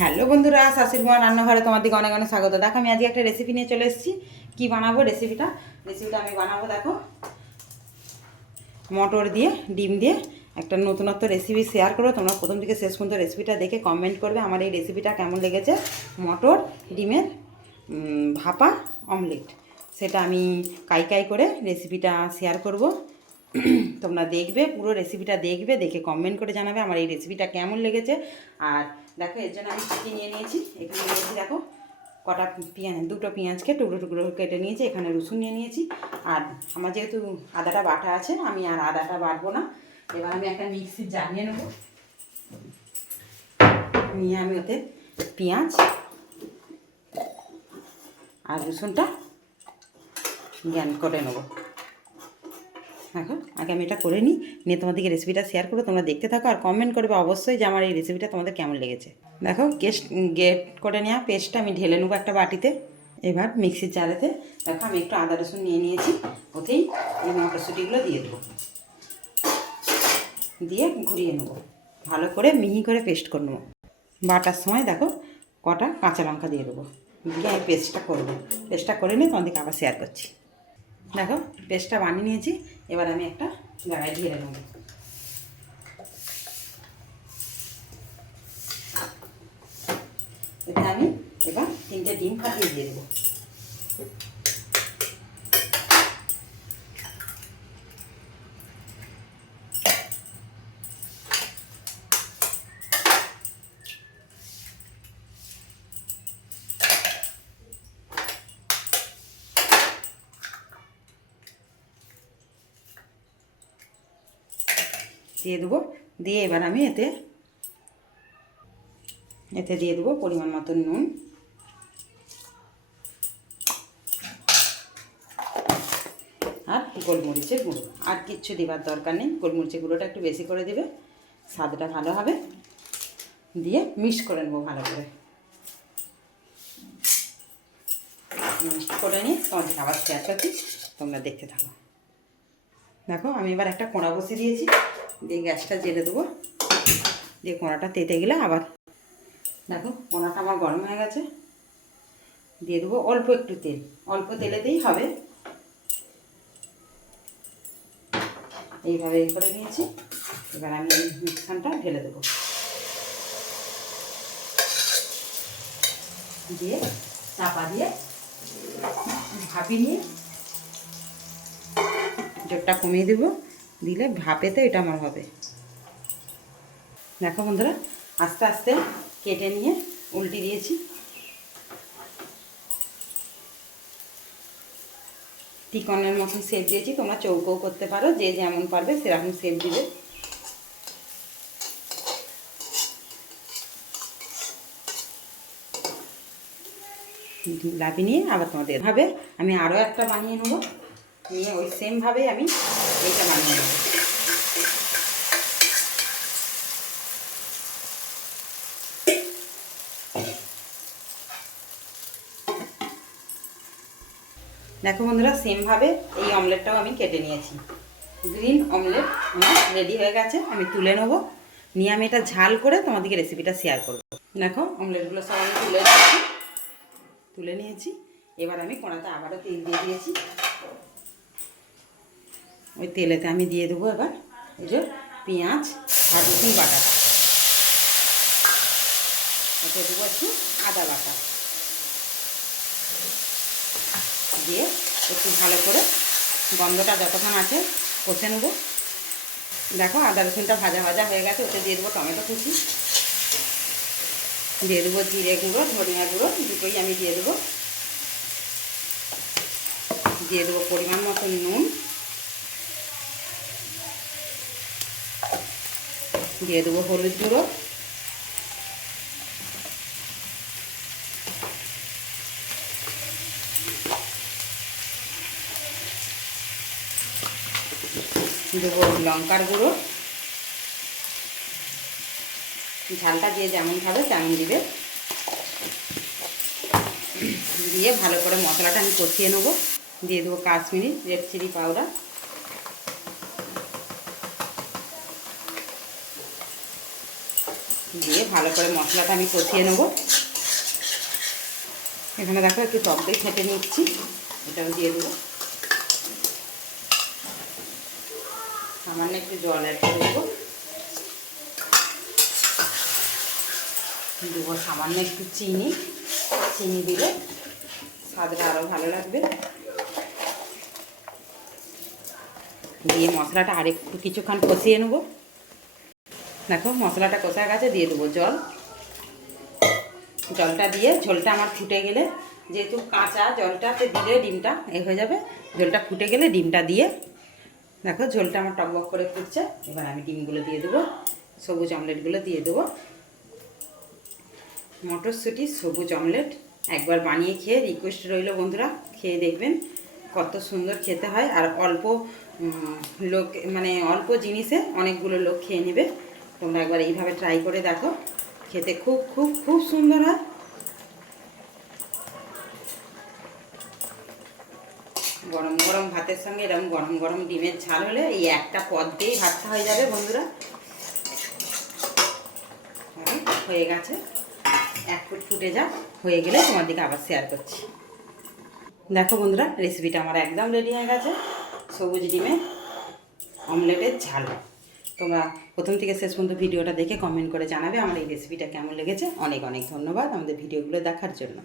Hello বন্ধুরা, শাশুড়ি মা রান্নাঘরে তোমার দিকে অনেক অনেক স্বাগত। দেখো, আমি আজকে একটা রেসিপি নিয়ে চলে এসেছি। কী বানাবো রেসিপিটা রেসিপিটা আমি বানাবো, দেখো। মটর দিয়ে, ডিম দিয়ে একটা নতুনত্ব রেসিপি শেয়ার করো তোমরা প্রথম থেকে শেষ পর্যন্ত রেসিপিটা দেখে কমেন্ট করবে আমার এই রেসিপিটা কেমন লেগেছে। মটর, ডিমের ভাপা অমলেট সেটা আমি কাই কাই করে রেসিপিটা শেয়ার করব। তোমরা দেখবে, পুরো রেসিপিটা দেখবে, দেখে কমেন্ট করে জানাবে আমার এই রেসিপিটা কেমন লেগেছে। আর দেখো, এর জন্য আমি কী নিয়ে নিয়েছি। এখানে নিয়েছি, দেখো, কটা পেঁয়াজ, দুটো পেঁয়াজকে টুকরো টুকরো কেটে নিয়েছি। এখানে রসুন নিয়ে নিয়েছি। আর আমার যেহেতু আদাটা বাটা আছে, আমি আর আদাটা বাটবো না। এবার আমি একটা মিক্সি জানিয়ে নেব। নিয়ে আমি ওতে পেঁয়াজ আর রসুনটা জ্ঞান করে নেব। দেখো আগে আমি এটা করে নিই, নিয়ে তোমাদেরকে রেসিপিটা শেয়ার করব, তোমরা দেখতে থাকো আর কমেন্ট করবে অবশ্যই যে আমার এই রেসিপিটা তোমাদের কেমন লেগেছে। দেখো গেস্ট গেট করে নেওয়া পেস্টটা আমি ঢেলে নেব একটা বাটিতে। এবার মিক্সির জারেতে, দেখো আমি একটু আদা, রসুন নিয়ে নিয়েছি, ওতেই এই মটরশুঁটিগুলো দিয়ে দেবো। দিয়ে ঘুরিয়ে নেব, ভালো করে মিহি করে পেস্ট করে নেব। বাটার সময় দেখো, কটা কাঁচা লঙ্কা দিয়ে দেবো। দিয়ে আমি পেস্টটা করব। পেস্টটা করে নিয়ে তোমাদেরকে আবার শেয়ার করছি। দেখো, পেস্টটা বানিয়ে নিয়েছি, এবার আমি একটা জায়গায় ঢেলে নেব। এটা আমি এবার তিনটে ডিম ফাটিয়ে দিয়ে দেবো। দিয়ে দেবো। দিয়ে এবার আমি এতে এতে দিয়ে দেবো পরিমাণ মতো নুন। আর গোলমরিচের গুঁড়ো। আর কিচ্ছু দেবার দরকার নেই। গোলমরিচের গুঁড়োটা একটু বেশি করে দেবে। স্বাদটা ভালো হবে। দিয়ে মিক্স করে নেব ভালো করে। মিক্স করে নিয়ে তোমাদের আবার শেয়ার করছি। তোমরা দেখতে থাকো। দেখো, আমি এবার একটা কোঁড়া বসিয়ে দিয়েছি। দিয়ে গ্যাসটা জেলে দেবো। দিয়ে কোঁড়াটা তেতে গেলে আবার দেখো কোঁড়াটা আমার গরম হয়ে গেছে। দিয়ে দেবো অল্প একটু তেল। অল্প তেলেতেই হবে। এইভাবে এই করে নিয়েছি। এবার আমি এই মিক্সানটা ঢেলে দেবো। দিয়ে চাপা দিয়ে ভাপি নিয়ে জোরটা কমিয়ে দেবো। দিলে ভাপেতে এটা আমার হবে। দেখো বন্ধুরা, আস্তে আস্তে কেটে নিয়ে উল্টে দিয়েছি। টিকনের মতন সেপ দিয়েছি, তোমরা চৌকোও করতে পারো, যে যেমন পারবে সেরকম সেপ দিবে। লাভি নিয়ে আবার তোমাদের। ভাবে আমি আরও একটা বানিয়ে নেব। নিয়ে ওই সেমভাবে আমি দেখো বন্ধুরা সেমভাবে এই অমলেটটাও আমি কেটে নিয়েছি। গ্রিন অমলেট আমার রেডি হয়ে গেছে, আমি তুলে নেব। নিয়ে আমি এটা ঝাল করে তোমাদেরকে রেসিপিটা শেয়ার করব। দেখো অমলেটগুলো সব আমি তুলে নিয়েছি। তুলে নিয়েছি। এবার আমি কড়াতে আবারও তেল দিয়ে দিয়েছি। ওই তেলেতে আমি দিয়ে দেবো এবার এই যে পেঁয়াজ আর রসুন বাটাটা। এতে দেবো একটু আদা বাটা। দিয়ে একটু ভালো করে গন্ধটা যতক্ষণ আছে কষে নেব। দেখো আদা রসুনটা ভাজা ভাজা হয়ে গেছে, ওতে দিয়ে দেবো টমেটো কুচি। দিয়ে দেবো জিরে গুঁড়ো, ধনিয়া গুঁড়ো, দুটোই আমি দিয়ে দেবো। দিয়ে দেবো পরিমাণ মতো নুন। দিয়ে দেবো হলুদ গুঁড়ো। দেবো লঙ্কার গুঁড়ো। ঝালটা দিয়ে যেমন খাবে তেমন দিবে। দিয়ে ভালো করে মশলাটা আমি কষিয়ে নেব। দিয়ে দেবো কাশ্মীরি রেড চিলি পাউডার। দিয়ে ভালো করে মশলাটা আমি কষিয়ে নেব। এখানে দেখো একটু টক দই ফেটে নিচ্ছি, এটাও দিয়ে দেবো। সামান্য একটু জল অ্যাড করে দেবো। দেবো সামান্য একটু চিনি চিনি দিলে স্বাদটা আরও ভালো লাগবে। দিয়ে মশলাটা আরেকটু কিছুক্ষণ কষিয়ে নেব। দেখো, মশলাটা কষা গেছে দিয়ে দেবো জল। জলটা দিয়ে, ঝোলটা আমার ফুটে গেলে, যেহেতু কাঁচা জলটাতে দিলে ডিমটা এ হয়ে যাবে। ঝোলটা ফুটে গেলে ডিমটা দিয়ে, দেখো ঝোলটা আমার টকবক করে ফুটছে। এবার আমি ডিমগুলো দিয়ে দেবো, সবুজ অমলেটগুলো দিয়ে দেবো। মটরশুঁটি, সবুজ অমলেট, একবার বানিয়ে খেয়ে রিকোয়েস্ট রইল বন্ধুরা, খেয়ে দেখবেন কত সুন্দর খেতে হয়। আর অল্প লোক মানে অল্প জিনিসে অনেকগুলো লোক খেয়ে নেবে। তোমরা একবার এইভাবে ট্রাই করে দেখো। খেতে খুব খুব খুব সুন্দর হয়। গরম গরম ভাতের সঙ্গে এরকম গরম গরম ডিমের ঝাল হলে এই একটা পদ দিয়েই ভাতটা হয়ে যাবে বন্ধুরা। হয়ে গেছে। এক ফুট ফুটে যাক হয়ে গেলে তোমার দিকে আবার শেয়ার করছি। দেখো বন্ধুরা রেসিপিটা আমার একদম রেডি হয়ে গেছে। সবুজ ডিমে অমলেটের ঝাল। তোমরা প্রথম থেকে শেষ পর্যন্ত ভিডিওটা দেখে কমেন্ট করে জানাবে। আমার এই রেসিপিটা কেমন লেগেছে? অনেক অনেক ধন্যবাদ আমাদের ভিডিওগুলো দেখার জন্য।